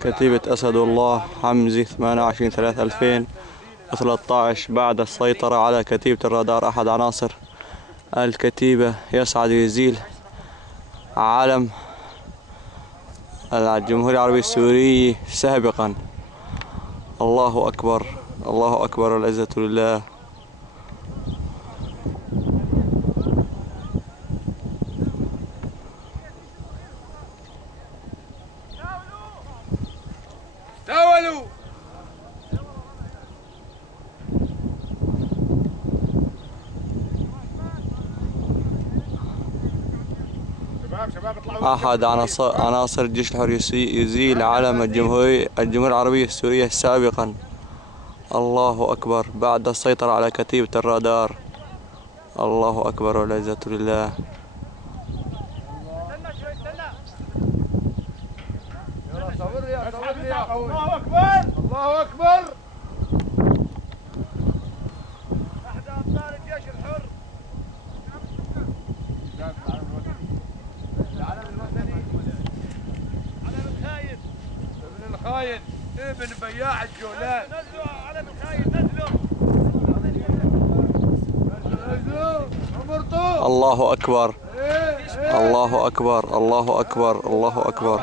كتيبة أسد الله حمزة 28/3/2013 بعد السيطرة على كتيبة الرادار أحد عناصر الكتيبة يصعد ويزيل علم الجمهورية العربية السورية سابقا. الله أكبر، الله أكبر، والعزة لله. تاولوا أحد عناصر الجيش الحر يزيل علم الجمهورية العربية السورية سابقا. الله أكبر، بعد السيطرة على كتيبة الرادار. الله أكبر، والعزة لله. الله أكبر، الله أكبر. أحد أبطال الجيش الحر. العلم الوطني، علم الخاين، ابن الخاين، ابن بياع الجولان. نزلوا علم الخاين، نزلوا. الله أكبر، الله أكبر، الله أكبر، الله أكبر.